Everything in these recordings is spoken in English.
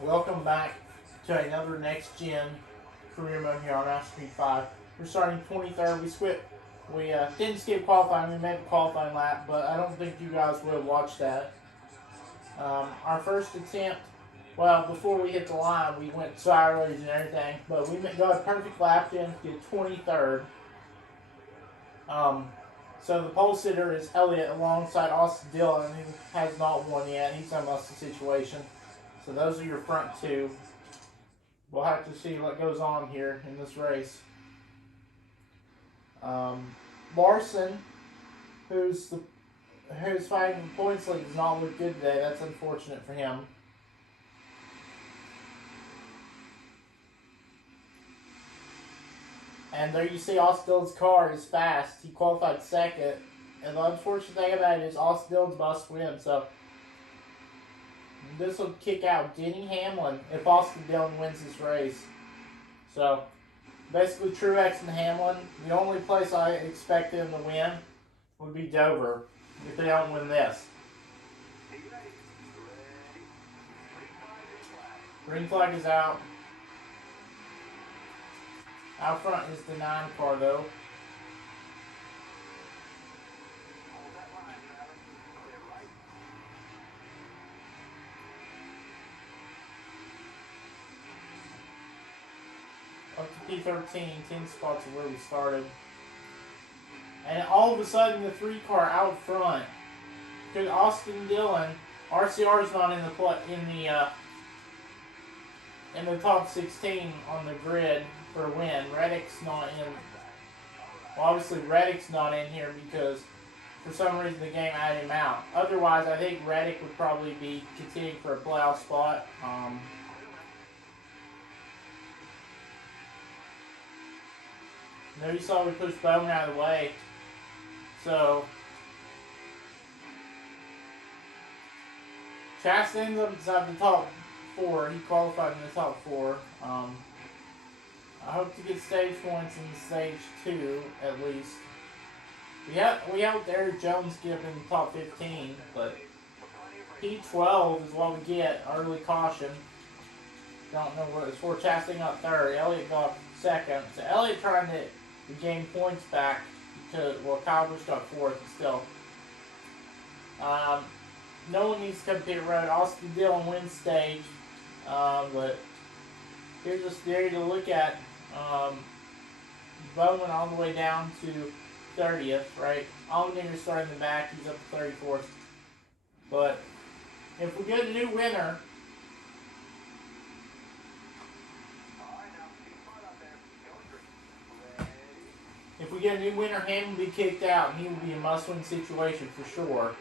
Welcome back to another next gen career mode here on Nascar 5. We're starting 23rd. We didn't skip qualifying. We made the qualifying lap, but I don't think you guys will watch that. Our first attempt, well, before we hit the line, we went sideways and everything, but we got a perfect lap in to get 23rd. So the pole sitter is Elliott alongside Austin Dillon, who has not won yet. He's unlost the situation. So those are your front two. We'll have to see what goes on here in this race. Larson, who's fighting the points lead, does not look good today. That's unfortunate for him. And there you see Austin Dillon's car is fast. He qualified second. And the unfortunate thing about it is Austin Dillon's must win. So this will kick out Denny Hamlin if Austin Dillon wins this race. So basically Truex and Hamlin. The only place I expect them to win would be Dover if they don't win this. Green flag is out. Out front is the 9 car though. Up to P13, 10 spots of where we started. And all of a sudden the 3 car out front. Because Austin Dillon, RCR's not in the top 16 on the grid for a win. Reddick's not in. Well, obviously Reddick's not in here because for some reason the game added him out. Otherwise, I think Reddick would probably be continuing for a playoff spot. There you saw we pushed Bowman out of the way. So Chastain up inside the top 4. He qualified in the top 4. I hope to get stage points in stage 2 at least. We helped Eric Jones get up in the top 15, but P12 is what we get. Early caution. Don't know what it's for. Chastain got 3rd. Elliott got 2nd. So Elliott trying to gain points back because, well, Kyle Busch got 4th, but still. No one needs to come pit road. Austin Dillon wins stage. But here's a theory to look at. Bowman all the way down to 30th, right? Allmendinger starting in the back. He's up to 34th. But if we get a new winner, Hamlin will be kicked out, and he will be a must-win situation for sure.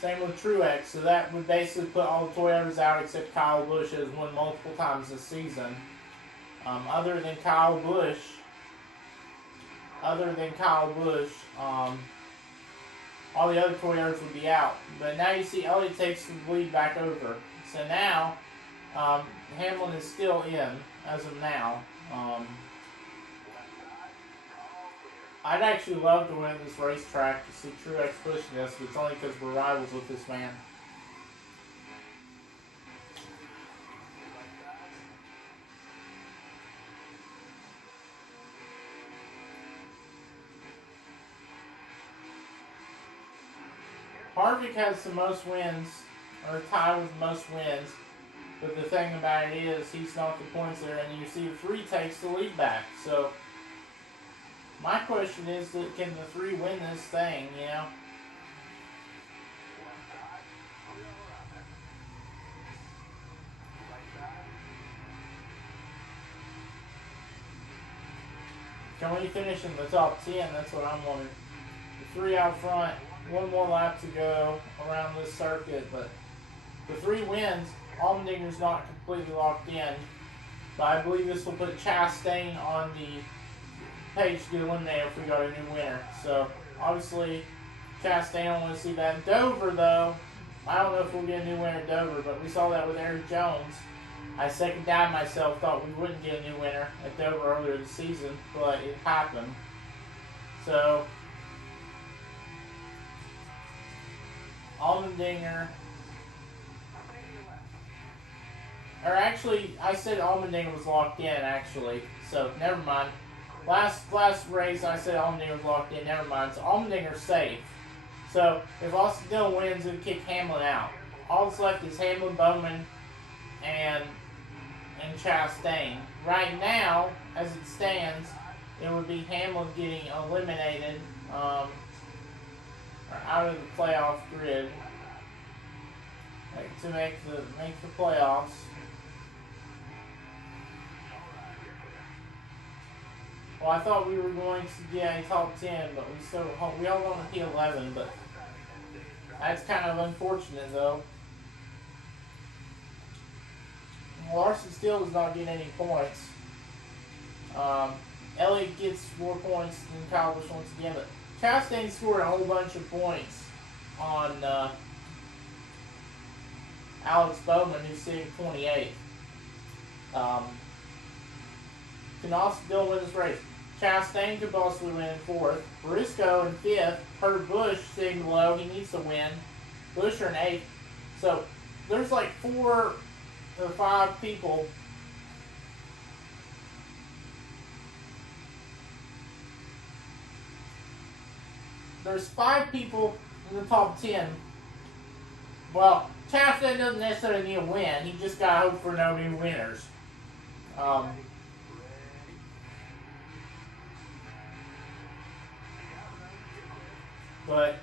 Same with Truex, so that would basically put all the Toyotas out except Kyle Busch, has won multiple times this season. Other than Kyle Busch, all the other Toyotas would be out. But now you see Elliott takes the lead back over. So now Hamlin is still in as of now. I'd actually love to win this racetrack to see Truex pushing this, but it's only because we're rivals with this man. Harvick has the most wins, or tied with the most wins, but the thing about it is he's not the points there, and you see the 3 takes the lead back. So my question is, can the 3 win this thing, you know? Can we finish in the top 10? That's what I'm wondering. The 3 out front, one more lap to go around this circuit, but the 3 wins, Allmendinger's not completely locked in, but I believe this will put Chastain on the page to get eliminated if we got a new winner. So obviously Chastain, I want to see that. In Dover though, I don't know if we'll get a new winner at Dover, but we saw that with Eric Jones. I second doubted myself, thought we wouldn't get a new winner at Dover earlier this season, but it happened. So Allmendinger or actually, I said Allmendinger was locked in, actually. So, never mind. Last race, I said Allmendinger was locked in. Never mind. So, Allmendinger's safe. So, if Austin Dillon wins, it would kick Hamlin out. All that's left is Hamlin, Bowman, and Chastain. Right now, as it stands, it would be Hamlin getting eliminated or out of the playoff grid to make the playoffs. Well, I thought we were going to get a top 10, but we held on to P11, but that's kind of unfortunate, though. Larson still does not get any points. Elliott gets more points than Kyle Busch once again, but Chastain scored a whole bunch of points on Alex Bowman, who's sitting 28th. Can also still win this race. Chastain could possibly win in 4th. Briscoe in 5th. Herb Busch sitting below. He needs to win. Buescher in 8th. So there's like 4 or 5 people. There's 5 people in the top 10. Well, Chastain doesn't necessarily need a win. He just got to hope for no new winners. But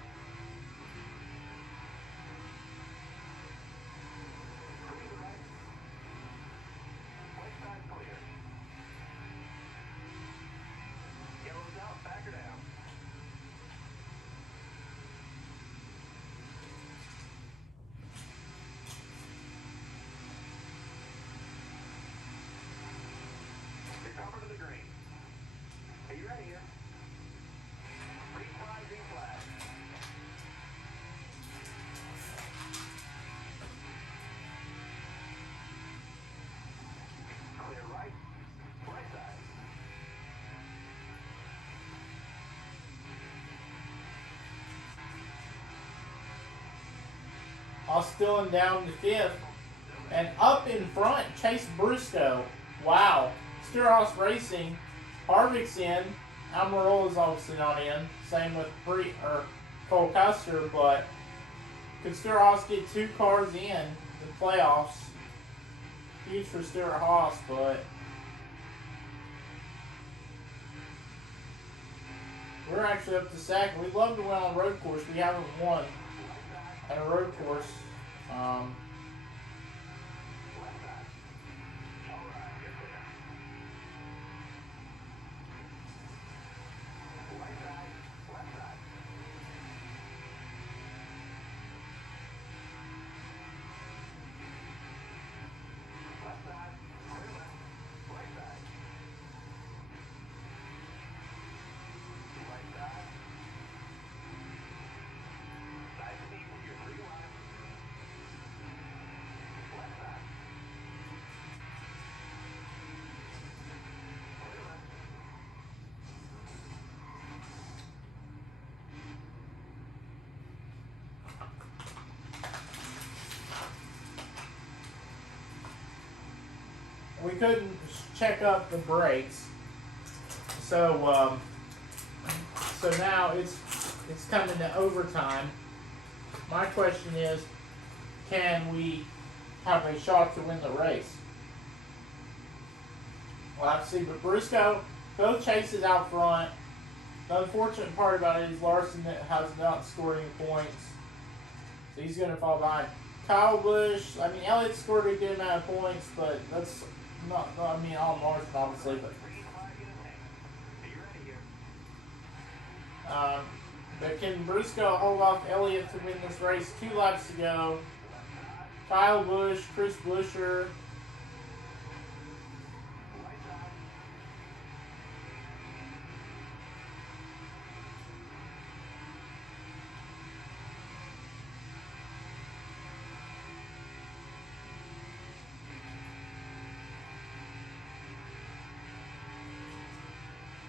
Austin down to 5th. And up in front, Chase Briscoe. Wow. Stewart-Haas Racing. Harvick's in. Almirola's obviously not in. Same with Cole Custer, but could Stewart-Haas get 2 cars in the playoffs? Huge for Stewart-Haas, but we're actually up to 2nd. We'd love to win on a road course. We haven't won at a road course. We couldn't check up the brakes, so now it's coming to overtime. My question is, can we have a shot to win the race? We'll have to see. But Briscoe, both chases out front. The unfortunate part about it is Larson has not scored any points, so he's going to fall behind. Kyle Busch, I mean, Elliott scored a good amount of points, but that's not, I mean, all Larson, obviously, but can Briscoe hold off Elliott to win this race? 2 laps to go. Kyle Busch, Chris Buescher.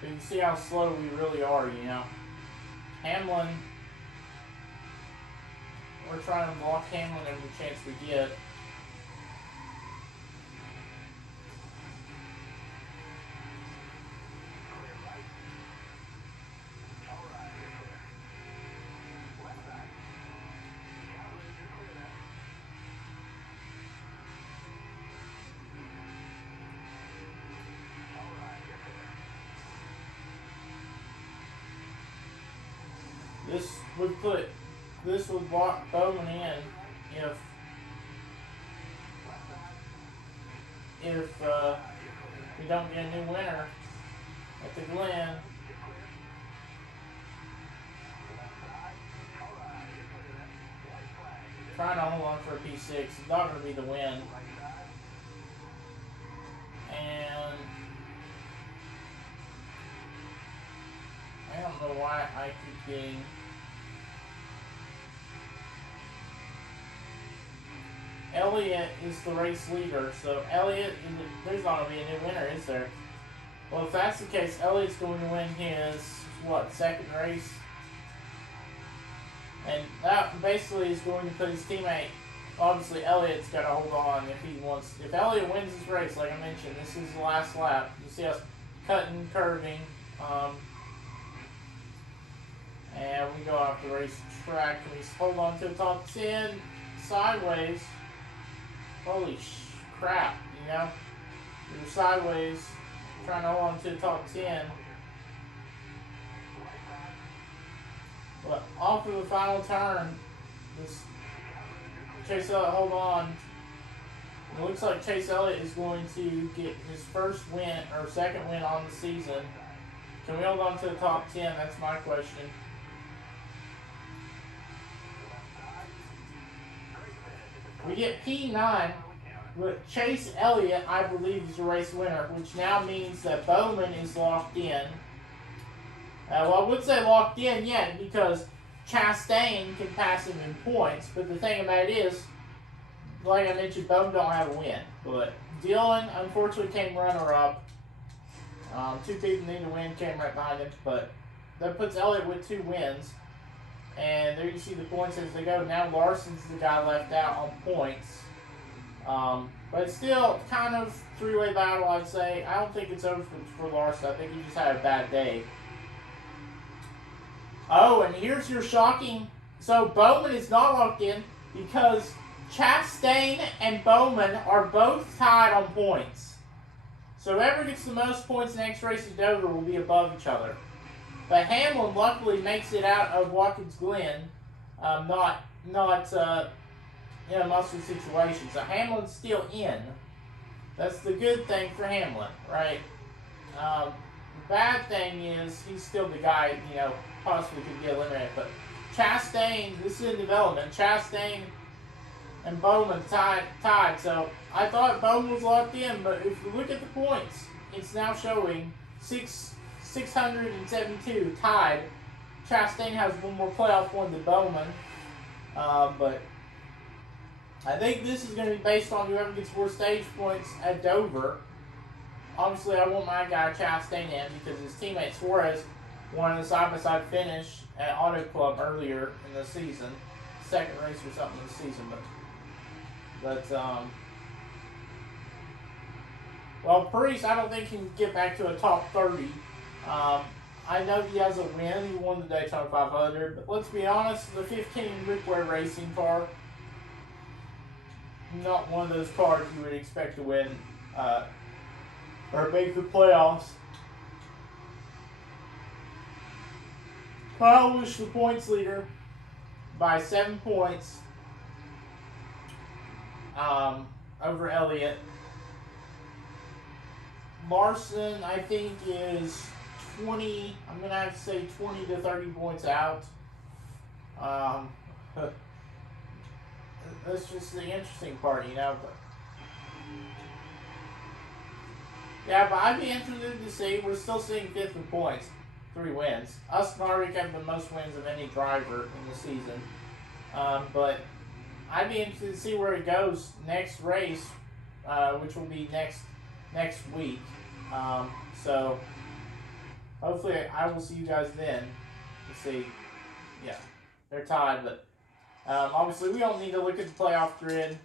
You can see how slow we really are, you know. Hamlin, we're trying to block Hamlin every chance we get. This would lock Bowman in if we don't get a new winner at the Glen. Trying to hold on for a P6. It's not going to be the win. And I don't know why I keep getting... Elliott is the race leader, so Elliott, there's not going to be a new winner, is there? Well, if that's the case, Elliott's going to win his, second race? And that basically is going to put his teammate, obviously Elliott's got to hold on if he wants. If Elliott wins his race, like I mentioned, this is the last lap. You see us cutting, curving, and we go off the racetrack, and we hold on to the top 10 sideways. Holy crap, You're sideways, trying to hold on to the top 10. But off of the final turn, Chase Elliott, hold on. It looks like Chase Elliott is going to get his first win, or second win on the season. Can we hold on to the top 10? That's my question. We get P9 with Chase Elliott, I believe, is the race winner, which now means that Bowman is locked in. Well, I wouldn't say locked in yet because Chastain can pass him in points, but the thing about it is, like I mentioned, Bowman don't have a win. But Dylan, unfortunately, came runner-up. Two people need to win, came right behind him, but that puts Elliott with 2 wins. And there you see the points as they go. Now Larson's the guy left out on points. But it's still kind of three-way battle, I'd say. I don't think it's over for Larson. I think he just had a bad day. Oh, and here's your shocking. So Bowman is not locked in because Chastain and Bowman are both tied on points. So whoever gets the most points in the next race at Dover will be above each other. But Hamlin luckily makes it out of Watkins Glen, not in a muscle situation. So Hamlin's still in. That's the good thing for Hamlin, right? The bad thing is he's still the guy, possibly could get eliminated. But Chastain, this is in development. Chastain and Bowman tied. So I thought Bowman was locked in, but if you look at the points, it's now showing 672 tied. Chastain has one more playoff one than Bowman. But I think this is going to be based on whoever gets more stage points at Dover. Obviously, I want my guy Chastain in because his teammate Suarez won a side-by-side finish at Auto Club earlier in the season. Second race or something in the season. Well, Paris, I don't think he can get back to a top 30. I know he has a win. He won the Daytona 500. But let's be honest, the 15 Rick Ware racing car, not one of those cars you would expect to win or make the playoffs. Kyle was the points leader by 7 points over Elliott. Larson, I think, is 20, I'm going to have to say 20 to 30 points out. That's just the interesting part, But yeah, but I'd be interested to see. We're still seeing 5th in points, 3 wins. Us and Harvick have the most wins of any driver in the season. But I'd be interested to see where it goes next race, which will be next week. So hopefully I will see you guys then to see. Yeah, they're tied, but obviously we don't need to look at the playoff grid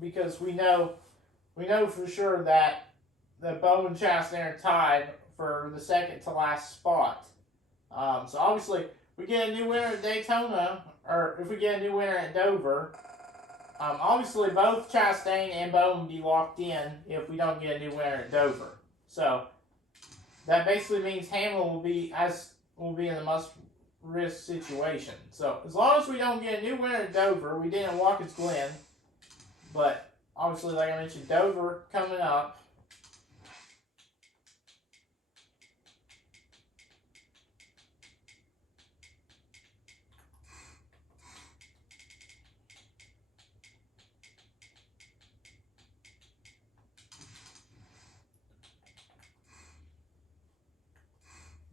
because we know for sure that the Bowman and Chastain are tied for the second to last spot. So obviously we get a new winner at Daytona, or if we get a new winner at Dover, obviously both Chastain and Bowman be locked in if we don't get a new winner at Dover. So that basically means Hamlin will be in the risk situation. So as long as we don't get a new winner at Dover, we did in Watkins Glen, but obviously, like I mentioned, Dover coming up.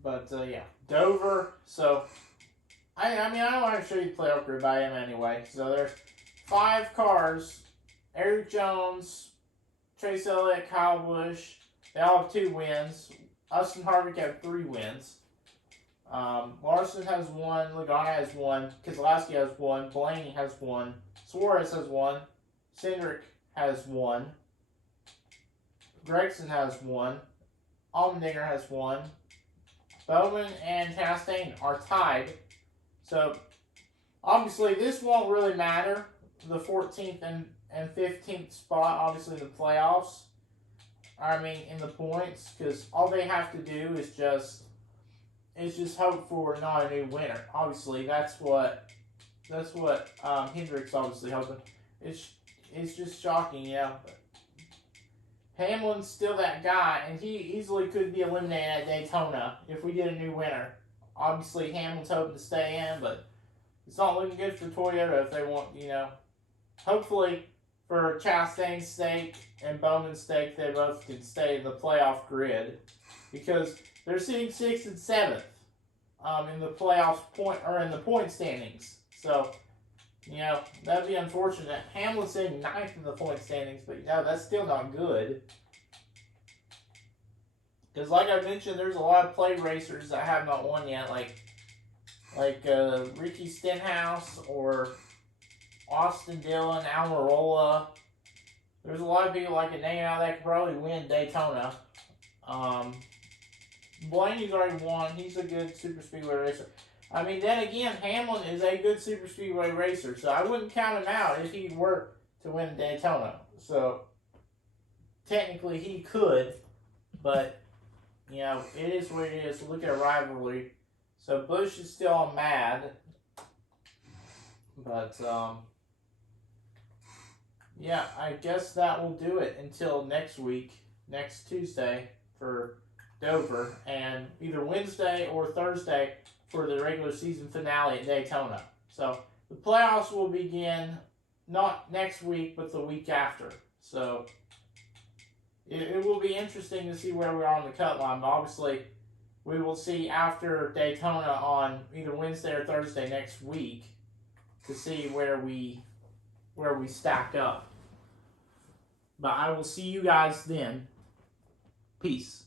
But yeah, Dover. So I mean, I don't want to show you the playoff grid by him anyway. So there's 5 cars: Eric Jones, Chase Elliott, Kyle Busch. They all have 2 wins. Austin Harvick have 3 wins. Larson has 1, Logano has 1, Keselowski has 1, Blaney has 1, Suarez has 1, Cindric has 1, Gregson has 1, Allmendinger has 1, Bowman and Chastain are tied. So, obviously, this won't really matter, the 14th and 15th spot, obviously, in the playoffs. I mean, in the points, because all they have to do is just hope for not a new winner. Obviously, that's what Hendrick's obviously hoping. It's just shocking, you know. But Hamlin's still that guy, and he easily could be eliminated at Daytona if we get a new winner. Obviously, Hamlin's hoping to stay in, but it's not looking good for Toyota if they want, you know. Hopefully, for Chastain's sake and Bowman's sake, they both can stay in the playoff grid, because they're sitting 6th and 7th in the playoffs in the point standings. So, you know, that'd be unfortunate. Hamlin's sitting 9th in the point standings, but you know, that's still not good. Because like I mentioned, there's a lot of play racers that have not won yet, like Ricky Stenhouse or Austin Dillon, Almirola. There's a lot of people like a name out that could probably win Daytona. Blaney's already won. He's a good super speedway racer. I mean, then again, Hamlin is a good super speedway racer, so I wouldn't count him out if he were to win Daytona. So technically he could, but you know, it is what it is. Look at a rivalry. So Busch is still on mad, but yeah, I guess that will do it until next week, next Tuesday for Dover, and either Wednesday or Thursday for the regular season finale at Daytona. So the playoffs will begin not next week, but the week after. So it will be interesting to see where we are on the cut line. But obviously, we will see after Daytona on either Wednesday or Thursday next week to see where we stack up. But I will see you guys then. Peace.